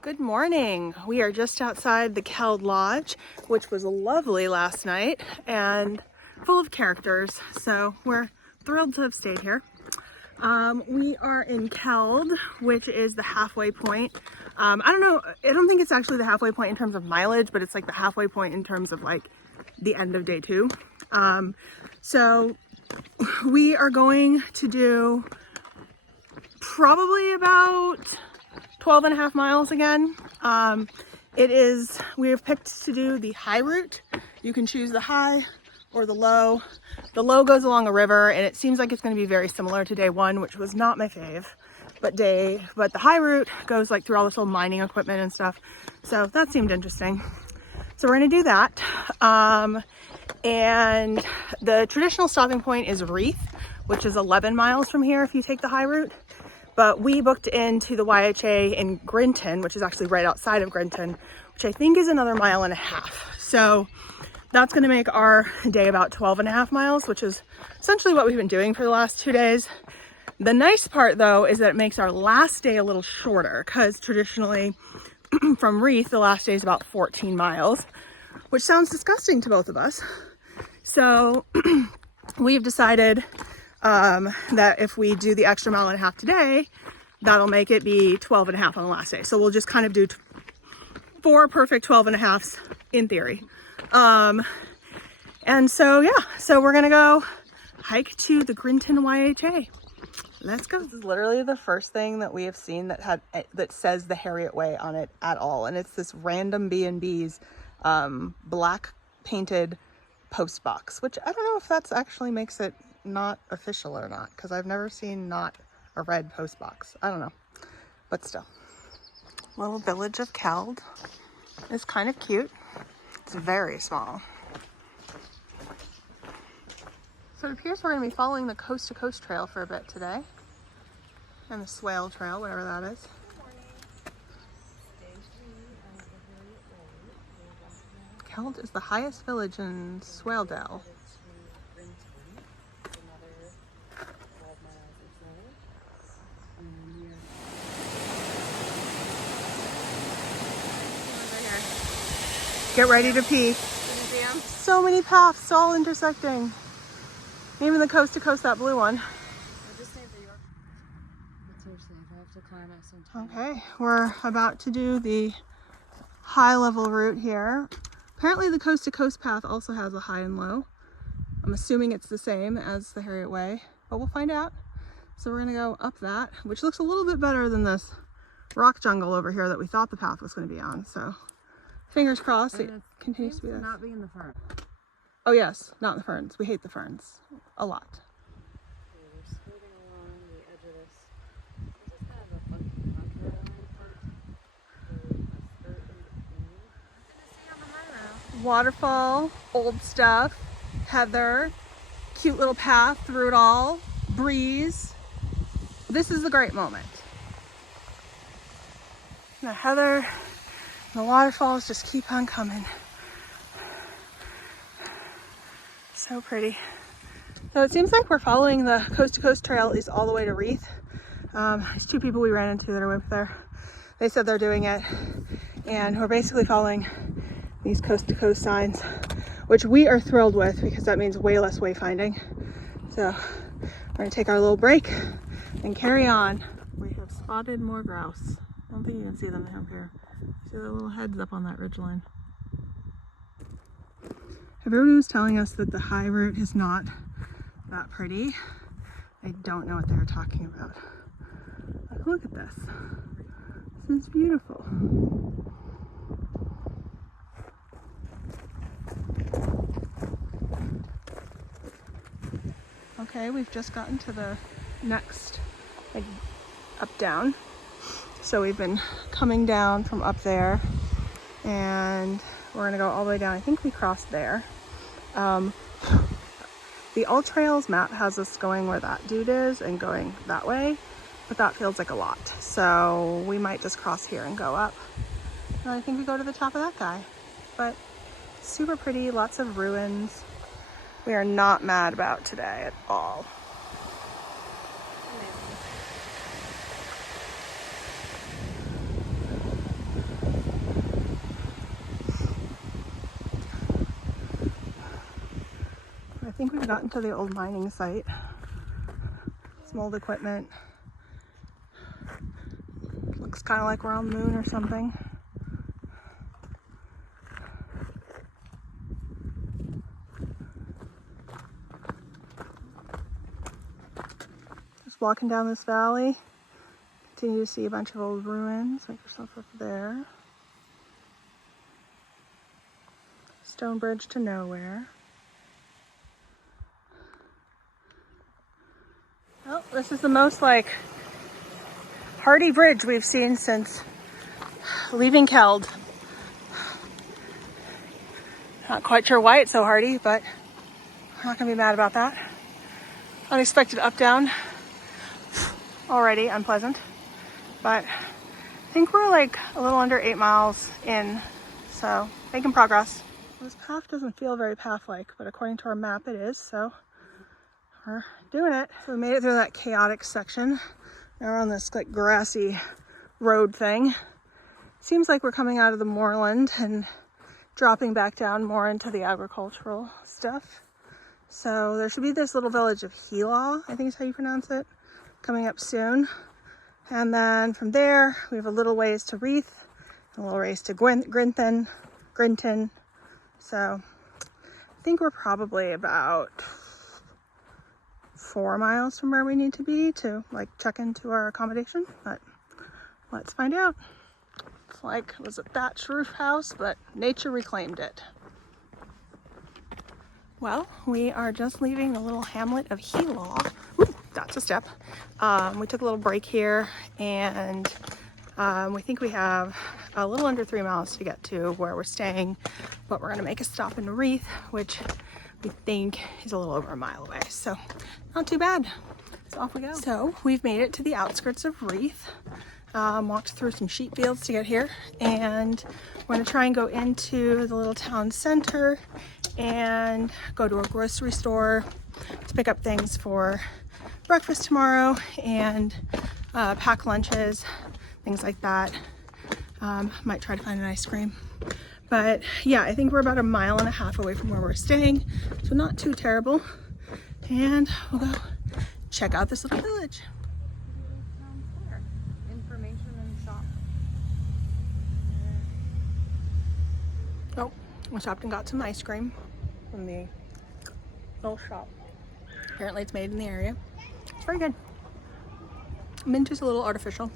Good morning. We are just outside the Keld Lodge, which was lovely last night and full of characters. So we're thrilled to have stayed here. We are in Keld, which is the halfway point. I don't think it's actually the halfway point in terms of mileage, but it's like the halfway point in terms of like the end of day 2. So we are going to do probably about 12 and a half miles again. We have picked to do the high route. You can choose the high or the low. The low goes along a river, and it seems like it's going to be very similar to day 1, which was not my fave. But the high route goes like through all this old mining equipment and stuff. So that seemed interesting. So we're going to do that. And the traditional stopping point is Reeth, which is 11 miles from here if you take the high route. But we booked into the YHA in Grinton, which is actually right outside of Grinton, which I think is another 1.5 miles. So that's going to make our day about 12 and a half miles, which is essentially what we've been doing for the last 2 days. The nice part though is that it makes our last day a little shorter, because traditionally from Reeth, the last day is about 14 miles, which sounds disgusting to both of us. So we've decided that if we do the extra 1.5 miles today, that'll make it be 12 and a half on the last day. So we'll just kind of do 4 perfect 12 and a halves in theory. And so, yeah, so we're going to go hike to the Grinton YHA. Let's go. This is literally the first thing that we have seen that says the Herriot Way on it at all. And it's this random B&B's, black painted post box, which I don't know if that's actually makes it not official or not, because I've never seen not a red post box. I don't know, but still. Little village of Keld is kind of cute. It's very small. So it appears we're going to be following the coast to coast trail for a bit today, and the swale trail, whatever that is. Keld is the highest village in Swaledale. Get ready to pee. So many paths all intersecting. Even the coast to coast, that blue one. Okay, we're about to do the high level route here. Apparently the coast to coast path also has a high and low. I'm assuming it's the same as the Herriot Way, but we'll find out. So we're gonna go up that, which looks a little bit better than this rock jungle over here that we thought the path was gonna be on. So fingers crossed it continues to be this. Not be in the ferns. Oh yes, not in the ferns. We hate the ferns a lot. Okay, we're skirting along the edge of this. This is kind of a funky contour line. Waterfall, old stuff, heather, cute little path through it all, breeze. This is a great moment. The heather, the waterfalls just keep on coming. So pretty. So it seems like we're following the coast to coast trail, at least all the way to Reeth. There's 2 people we ran into that are over there. They said they're doing it, and we're basically following these coast to coast signs, which we are thrilled with because that means way less wayfinding. So we're gonna take our little break and carry on. We have spotted more grouse. I don't think you can see them from here. See the little heads up on that ridgeline. Everybody was telling us that the high route is not that pretty. I don't know what they were talking about. Like, look at this. This is beautiful. Okay, we've just gotten to the next, like, up down. So we've been coming down from up there, and we're gonna go all the way down. I think we crossed there. The All Trails map has us going where that dude is and going that way, but that feels like a lot. So we might just cross here and go up. And I think we go to the top of that guy. But super pretty, lots of ruins. We are not mad about today at all. got into the old mining site. Some old equipment. Looks kind of like we're on the moon or something. Just walking down this valley. Continue to see a bunch of old ruins. Make yourself up there. Stone bridge to nowhere. Oh, this is the most like hardy bridge we've seen since leaving Keld. Not quite sure why it's so hardy, but we're not gonna be mad about that. Unexpected up down. Already unpleasant, but I think we're like a little under 8 miles in, so making progress. This path doesn't feel very path-like, but according to our map it is, so we're doing it. So we made it through that chaotic section. Now we're on this like grassy road thing. Seems like we're coming out of the moorland and dropping back down more into the agricultural stuff. So there should be this little village of Helaw, I think is how you pronounce it, coming up soon. And then from there, we have a little ways to Reeth, a little ways to Grinton. So I think we're probably about 4 miles from where we need to be to like check into our accommodation, but let's find out. It's like it was a thatched roof house, but nature reclaimed it. Well, we are just leaving the little hamlet of Helaw. Ooh, that's a step. We took a little break here, and we think we have a little under 3 miles to get to where we're staying, but we're gonna make a stop in Reeth, which we think is a little over 1 mile away. So not too bad. So off we go. So we've made it to the outskirts of Reeth. Walked through some sheep fields to get here, and we're gonna try and go into the little town center and go to a grocery store to pick up things for breakfast tomorrow and pack lunches, things like that. Might try to find an ice cream. But yeah, I think we're about 1.5 miles away from where we're staying, so not too terrible. And we'll go check out this little village. Information and shop. Oh, we stopped and got some ice cream from the little shop. Apparently it's made in the area. It's very good. Mint is a little artificial,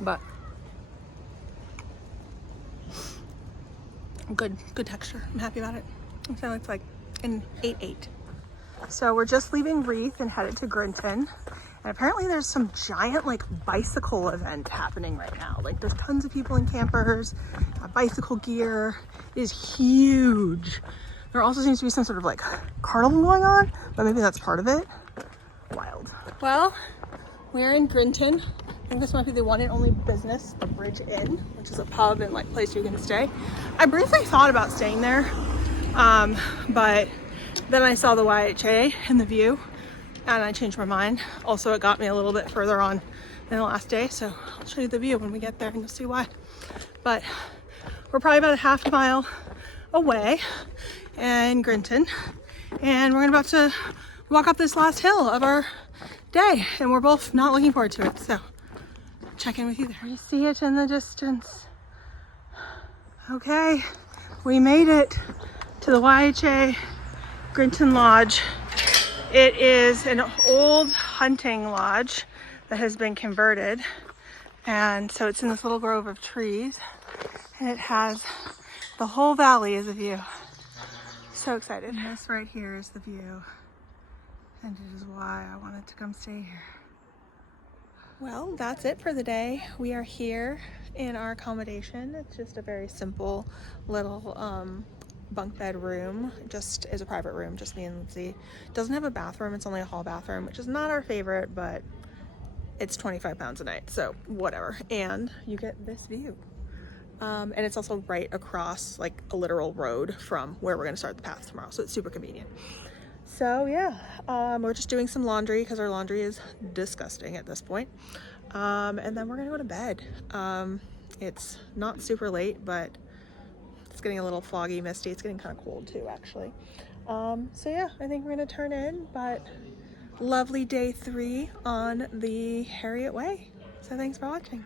but good texture. I'm happy about it. So it's like an 8-8. So we're just leaving Reeth and headed to Grinton. And apparently there's some giant like bicycle event happening right now. Like there's tons of people in campers, bicycle gear. It is huge. There also seems to be some sort of like carnival going on, but maybe that's part of it. Wild. Well, we're in Grinton. I think this might be the one and only business, the Bridge Inn, which is a pub and like place you can stay. I briefly thought about staying there, but then I saw the YHA and the view, and I changed my mind. Also, it got me a little bit further on than the last day, so I'll show you the view when we get there and you'll see why. But we're probably about 1/2 mile away in Grinton, and we're about to walk up this last hill of our day, and we're both not looking forward to it, so check in with you there. You see it in the distance. Okay, we made it to the YHA Grinton Lodge. It is an old hunting lodge that has been converted, and so it's in this little grove of trees, and it has the whole valley as a view. So excited. And this right here is the view, and it is why I wanted to come stay here. Well, that's it for the day. We are here in our accommodation. It's just a very simple little bunk bed room, just is a private room, just me and Lindsay. Doesn't have a bathroom, it's only a hall bathroom, which is not our favorite, but it's 25 pounds a night, so whatever. And you get this view. And it's also right across like a literal road from where we're gonna start the path tomorrow, so it's super convenient. So yeah, we're just doing some laundry because our laundry is disgusting at this point. And then we're gonna go to bed. It's not super late, but it's getting a little foggy, misty. It's getting kind of cold too, actually. So yeah, I think we're gonna turn in, but lovely day 3 on the Herriot Way. So thanks for watching.